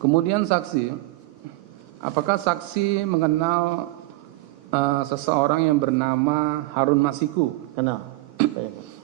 Kemudian saksi, apakah saksi mengenal seseorang yang bernama Harun Masiku? Kenal.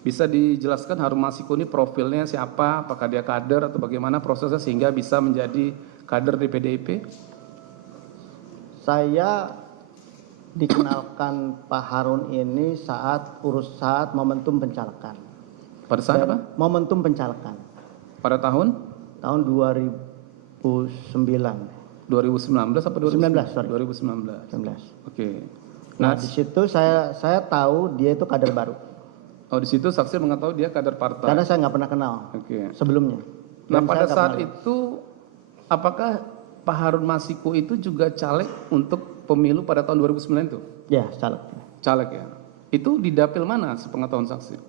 Bisa dijelaskan Harun Masiku ini profilnya siapa? Apakah dia kader atau bagaimana prosesnya sehingga bisa menjadi kader di PDIP? Saya dikenalkan Pak Harun ini saat momentum pencalekan. Pada saat apa? Momentum pencalekan. Pada tahun? Tahun 2009. 2019 atau 2019, sorry. 2019. 2019. Oke. Nah, di situ saya tahu dia itu kader baru. Oh, di situ saksi mengetahui dia kader partai. Karena saya nggak pernah kenal sebelumnya. Nah, pada saat itu, apakah Pak Harun Masiku itu juga caleg untuk pemilu pada tahun 2009 itu? Ya, caleg. Caleg ya. Itu di dapil mana sepengetahuan saksi?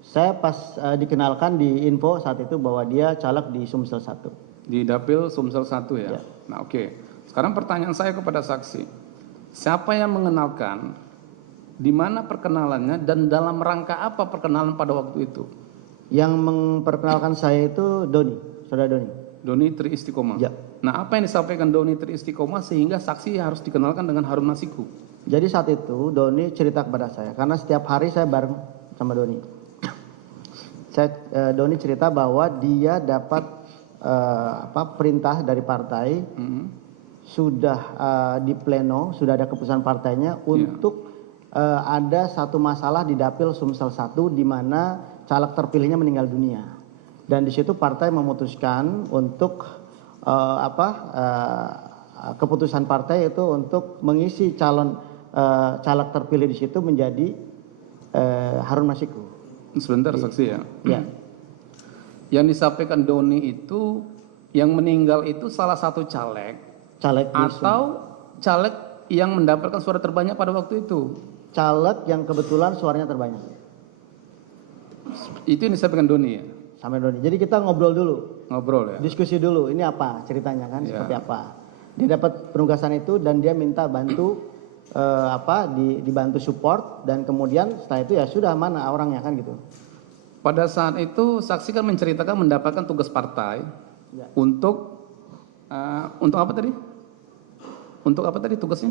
Saya pas dikenalkan di info saat itu bahwa dia caleg di Sumsel 1. Di dapil Sumsel 1 ya? Ya. Nah, oke. Sekarang pertanyaan saya kepada saksi. Siapa yang mengenalkan, di mana perkenalannya, dan dalam rangka apa perkenalan pada waktu itu? Yang memperkenalkan saya itu Doni, saudara Doni. Doni Tri Istiqomah. Ya. Nah, apa yang disampaikan Doni Tri Istiqomah sehingga saksi harus dikenalkan dengan Harun Masiku? Jadi saat itu Doni cerita kepada saya, karena setiap hari saya bareng sama Doni. Doni cerita bahwa dia dapat perintah dari partai, sudah di pleno, sudah ada keputusan partainya untuk ada satu masalah di dapil Sumsel 1 di mana caleg terpilihnya meninggal dunia. Dan di situ partai memutuskan untuk keputusan partai itu untuk mengisi calon caleg terpilih di situ menjadi Harun Masiku. Sebentar saksi ya. Ya. Yang disampaikan Doni itu yang meninggal itu salah satu caleg atau caleg yang mendapatkan suara terbanyak pada waktu itu? Caleg yang kebetulan suaranya terbanyak. Itu yang disampaikan Doni ya? Sampai Doni. Jadi kita ngobrol dulu. Ngobrol ya? Diskusi dulu. Ini apa ceritanya kan? Ya. Seperti apa? Dia dapat penugasan itu dan dia minta bantu dibantu support, dan kemudian setelah itu ya sudah, mana orangnya kan gitu. Pada saat itu saksi kan menceritakan mendapatkan tugas partai untuk apa tadi? Untuk apa tadi tugasnya?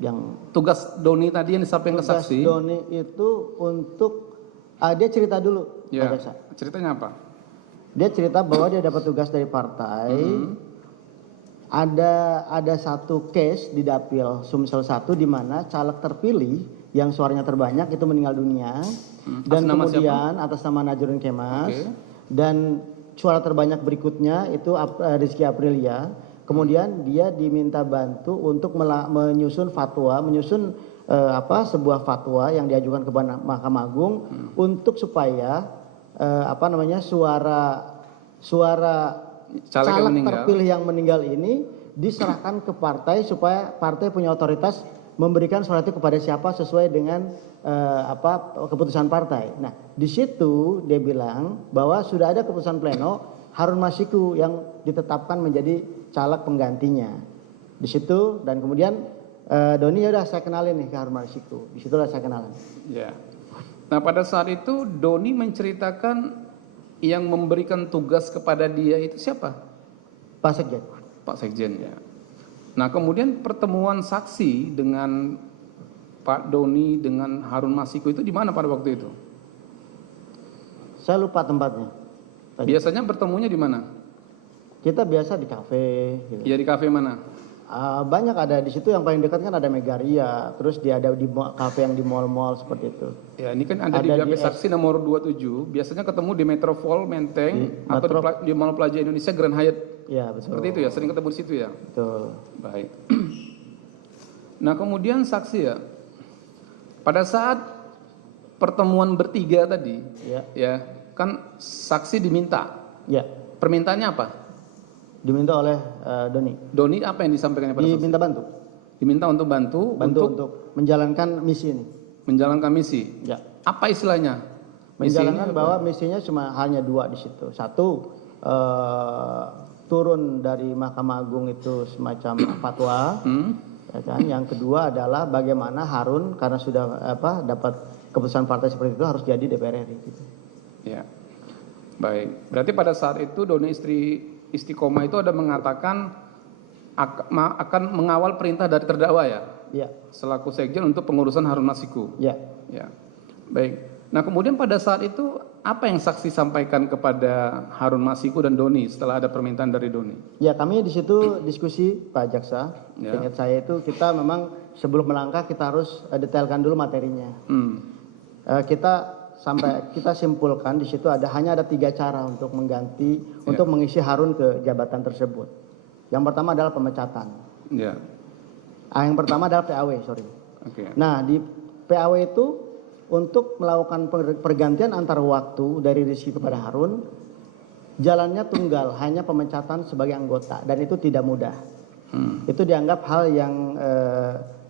Yang tugas Doni tadi yang disampaikan ke saksi. Doni itu untuk dia cerita dulu. Ya. Ceritanya apa? Dia cerita bahwa dia dapat tugas dari partai. Ada satu case di dapil Sumsel 1 di mana caleg terpilih yang suaranya terbanyak itu meninggal dunia. Dan kemudian atas nama Najrun Kemas, dan suara terbanyak berikutnya itu Rizky Aprilia. Kemudian dia diminta bantu untuk menyusun sebuah fatwa yang diajukan ke Mahkamah Agung untuk supaya suara caleg terpilih yang meninggal ini diserahkan ke partai supaya partai punya otoritas memberikan surat itu kepada siapa sesuai dengan keputusan partai. Nah, di situ dia bilang bahwa sudah ada keputusan pleno Harun Masiku yang ditetapkan menjadi caleg penggantinya. Di situ, dan kemudian Doni ya udah saya kenalin nih ke Harun Masiku. Di situlah saya kenalan. Ya. Nah, pada saat itu Doni menceritakan yang memberikan tugas kepada dia itu siapa? Pak Sekjen. Pak Sekjen ya. Nah, kemudian pertemuan saksi dengan Pak Doni dengan Harun Masiku itu di mana pada waktu itu? Saya lupa tempatnya. Biasanya bertemunya di mana? Kita biasa di kafe. Gitu. Ya, di kafe mana? Banyak ada di situ, yang paling dekat kan ada Megaria, terus dia ada di kafe yang di mall-mall seperti itu. Ya, ini kan ada di BAP saksi nomor 27, biasanya ketemu di Metropol Menteng atau di Mall Plaza Indonesia Grand Hyatt. Ya, betul. Seperti itu ya, sering ketemu di situ ya. Betul. Baik. Nah, kemudian saksi ya, pada saat pertemuan bertiga tadi, ya kan saksi diminta. Ya. Permintaannya apa? Diminta oleh Doni. Doni apa yang disampaikan pada saksi? Diminta bantu. Diminta untuk bantu untuk menjalankan misi ini. Menjalankan misi. Ya. Apa istilahnya? Menjalankan bahwa misinya cuma hanya dua di situ. Satu, turun dari Mahkamah Agung itu semacam fatwa. Ya kan? Yang kedua adalah bagaimana Harun karena sudah dapat keputusan partai seperti itu harus jadi DPR RI gitu. Ya. Baik. Berarti pada saat itu Doni istri Istiqomah itu ada mengatakan akan mengawal perintah dari terdakwa ya? Ya. Selaku sekjen untuk pengurusan Harun Masiku. Ya. Ya. Baik. Nah, kemudian pada saat itu apa yang saksi sampaikan kepada Harun Masiku dan Doni setelah ada permintaan dari Doni? Ya, kami di situ diskusi Pak Jaksa. Ya. Ingat saya itu kita memang sebelum melangkah kita harus detailkan dulu materinya. Kita simpulkan di situ hanya ada 3 cara untuk mengganti untuk mengisi Harun ke jabatan tersebut. Yang pertama adalah pemecatan. Ya. Yang pertama adalah PAW, sorry. Oke. Nah, di PAW itu untuk melakukan pergantian antar waktu dari Rizky kepada Harun, jalannya tunggal, hanya pemecatan sebagai anggota, dan itu tidak mudah. Itu dianggap hal yang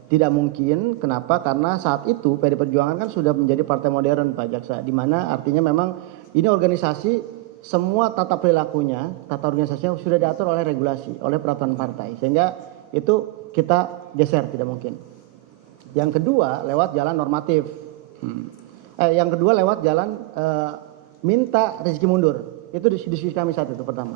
tidak mungkin. Kenapa? Karena saat itu PD Perjuangan kan sudah menjadi partai modern, Pak Jaksa, di mana artinya memang ini organisasi, semua tata perilakunya, tata organisasinya sudah diatur oleh regulasi, oleh peraturan partai, sehingga itu kita geser, tidak mungkin. Yang kedua lewat jalan normatif. Yang kedua lewat jalan minta Rizky mundur. Itu diskusi kami saat itu pertama.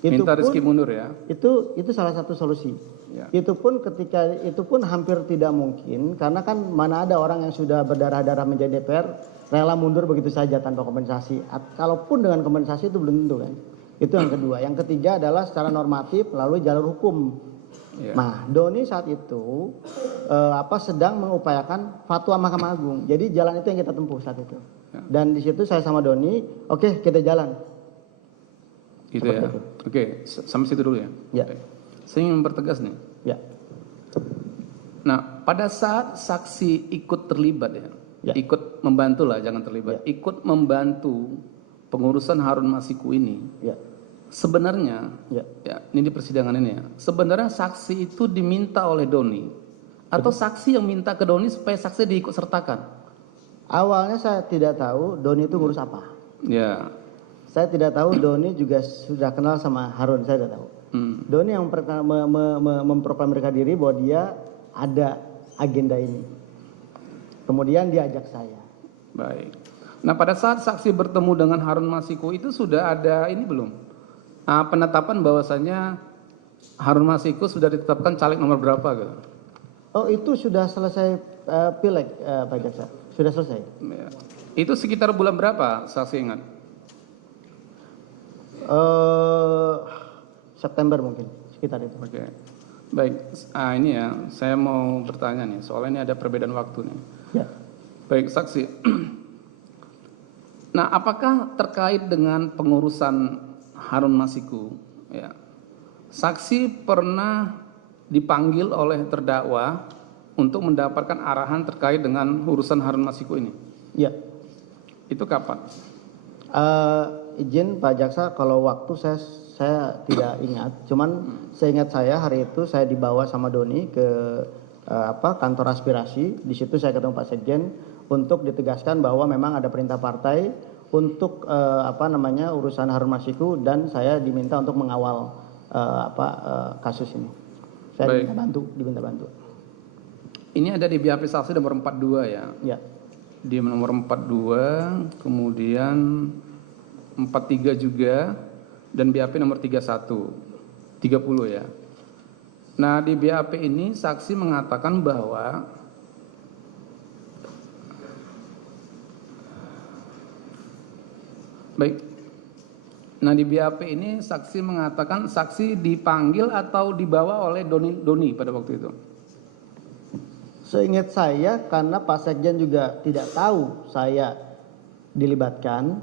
Minta Rizky mundur ya? Itu salah satu solusi. Ya. Itu pun hampir tidak mungkin, karena kan mana ada orang yang sudah berdarah-darah menjadi DPR rela mundur begitu saja tanpa kompensasi. Kalaupun dengan kompensasi itu belum tentu kan. Itu yang kedua. Yang ketiga adalah secara normatif melalui jalur hukum. Ya. Nah, Doni saat itu sedang mengupayakan fatwa Mahkamah Agung. Jadi jalan itu yang kita tempuh saat itu. Ya. Dan di situ saya sama Doni, oke, kita jalan. Gitu ya. Itu. Oke, sampai situ dulu ya. Ya. Oke. Saya ingin mempertegas nih. Ya. Nah, pada saat saksi ikut terlibat ya. Ikut membantu lah, jangan terlibat. Ya. Ikut membantu pengurusan Harun Masiku ini. Ya. Sebenarnya, ya, ini di persidangan ini ya, sebenarnya saksi itu diminta oleh Doni atau saksi yang minta ke Doni supaya saksi diikut sertakan? Awalnya saya tidak tahu Doni itu ngurus apa. Ya. Saya tidak tahu Doni juga sudah kenal sama Harun, saya tidak tahu. Doni yang memproklamirkan diri bahwa dia ada agenda ini. Kemudian dia ajak saya. Baik. Nah, pada saat saksi bertemu dengan Harun Masiku itu sudah ada ini belum? Penetapan bahwasanya Harun Masiku sudah ditetapkan caleg nomor berapa gitu? Oh, itu sudah selesai pileg, Pak Jaksa. Sudah selesai. Ya. Itu sekitar bulan berapa saksi ingat? September mungkin, sekitar itu. Oke. Baik, ini ya, saya mau bertanya nih, soalnya ini ada perbedaan waktu nih. Ya. Baik, saksi. Nah, apakah terkait dengan pengurusan Harun Masiku, ya, saksi pernah dipanggil oleh terdakwa untuk mendapatkan arahan terkait dengan urusan Harun Masiku ini? Ya. Itu kapan? Izin Pak Jaksa, kalau waktu saya tidak ingat. Cuman seingat saya hari itu saya dibawa sama Doni ke kantor aspirasi. Di situ saya ketemu Pak Sekjen untuk ditegaskan bahwa memang ada perintah partai untuk urusan Harun Masiku, dan saya diminta untuk mengawal kasus ini. Saya diminta bantu. Ini ada di BAP saksi nomor 42 ya. Ya. Di nomor 42, kemudian 43 juga, dan BAP nomor 31, 30 ya. Nah, di BAP ini saksi mengatakan bahwa baik. Nah, di BAP ini saksi mengatakan saksi dipanggil atau dibawa oleh Doni pada waktu itu. Seingat saya, karena Pak Sekjen juga tidak tahu saya dilibatkan.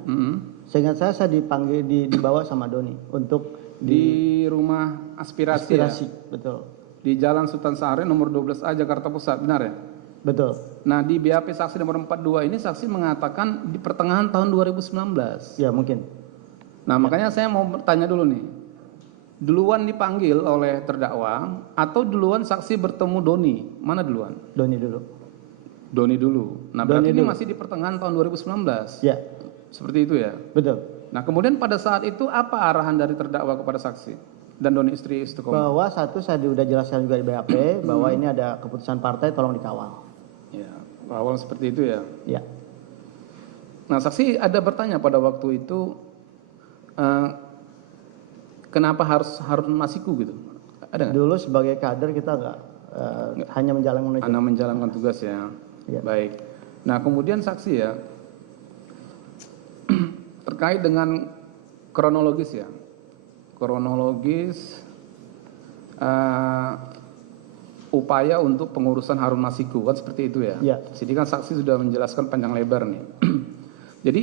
Seingat saya dipanggil, dibawa sama Doni untuk di rumah aspirasi ya? Betul. Di Jalan Sultan Sahrir nomor 12A Jakarta Pusat, benar ya? Betul. Nah, di BAP saksi nomor 42 ini saksi mengatakan di pertengahan tahun 2019. Ya, mungkin. Nah, makanya saya mau bertanya dulu nih. Duluan dipanggil oleh terdakwa atau duluan saksi bertemu Doni? Mana duluan? Doni dulu. Doni dulu. Nah, berarti ini masih di pertengahan tahun 2019. Ya. Seperti itu ya? Betul. Nah, kemudian pada saat itu apa arahan dari terdakwa kepada saksi dan Doni istri Istiqomah? Bahwa satu, saya sudah jelaskan juga di BAP bahwa ini ada keputusan partai, tolong dikawal. Ya, awal seperti itu ya? Ya. Nah, saksi ada bertanya pada waktu itu, kenapa harus Harun Masiku gitu? Ada nggak? Dulu sebagai kader kita nggak hanya menjalankan Anda menjalankan tugas ya. Ya. Baik. Nah kemudian saksi ya terkait dengan kronologis ya, kronologis upaya untuk pengurusan Harun Masiku kan seperti itu ya. Ya. Jadi kan saksi sudah menjelaskan panjang lebar nih. Jadi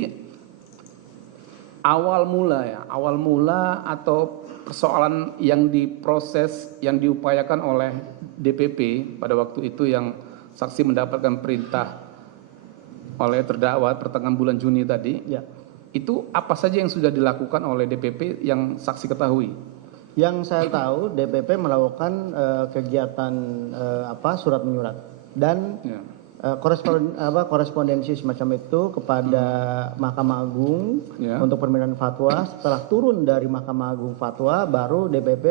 awal mula atau persoalan yang diproses, yang diupayakan oleh DPP pada waktu itu yang saksi mendapatkan perintah oleh terdakwa pertengahan bulan Juni tadi, Ya. itu apa saja yang sudah dilakukan oleh DPP yang saksi ketahui? Yang saya tahu DPP melakukan kegiatan surat menyurat dan Ya. korespondensi semacam itu kepada Mahkamah Agung Ya. untuk permintaan fatwa. Setelah turun dari Mahkamah Agung fatwa, baru DPP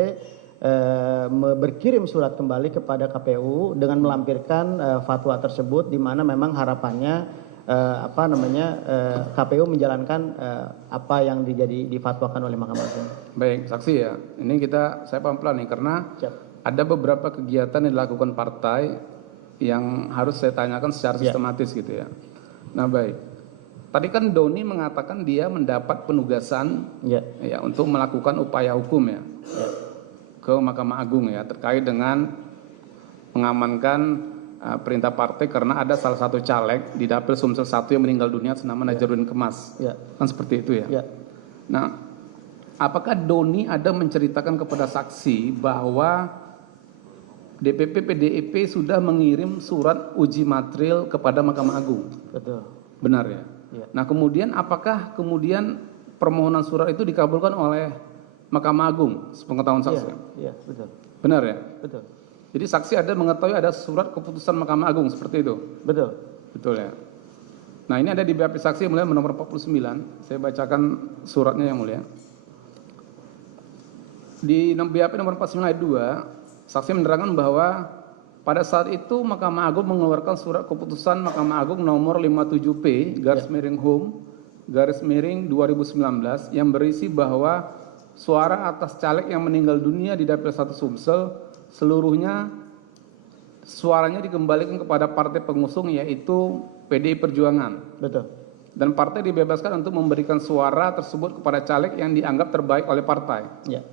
berkirim surat kembali kepada KPU dengan melampirkan fatwa tersebut, di mana memang harapannya KPU menjalankan apa yang difatwakan oleh Mahkamah Agung. Baik, saksi ya. Ini saya pelan-pelan nih karena Siap. ada beberapa kegiatan yang dilakukan partai yang harus saya tanyakan secara sistematis gitu ya. Nah baik, tadi kan Doni mengatakan dia mendapat penugasan ya untuk melakukan upaya hukum ya ke Mahkamah Agung ya terkait dengan mengamankan perintah partai karena ada salah satu caleg di Dapil Sumsel 1 yang meninggal dunia senama Najarudin Kemas. Kan seperti itu ya. Nah, apakah Doni ada menceritakan kepada saksi bahwa DPP PDIP sudah mengirim surat uji material kepada Mahkamah Agung? Betul. Benar ya? Nah, kemudian apakah kemudian permohonan surat itu dikabulkan oleh Mahkamah Agung sepengetahuan saksi? Iya, betul. Benar ya? Betul. Jadi saksi ada mengetahui ada surat keputusan Mahkamah Agung seperti itu? Betul. Betul ya. Nah ini ada di BAP saksi yang mulia nomor 49. Saya bacakan suratnya yang mulia. Di BAP nomor 49 ayat 2, saksi menerangkan bahwa pada saat itu Mahkamah Agung mengeluarkan surat keputusan Mahkamah Agung nomor 57P _Hum_2019 yang berisi bahwa suara atas caleg yang meninggal dunia di Dapil 1 Sumsel seluruhnya suaranya dikembalikan kepada partai pengusung yaitu PDI Perjuangan. Betul. Dan partai dibebaskan untuk memberikan suara tersebut kepada caleg yang dianggap terbaik oleh partai. Ya.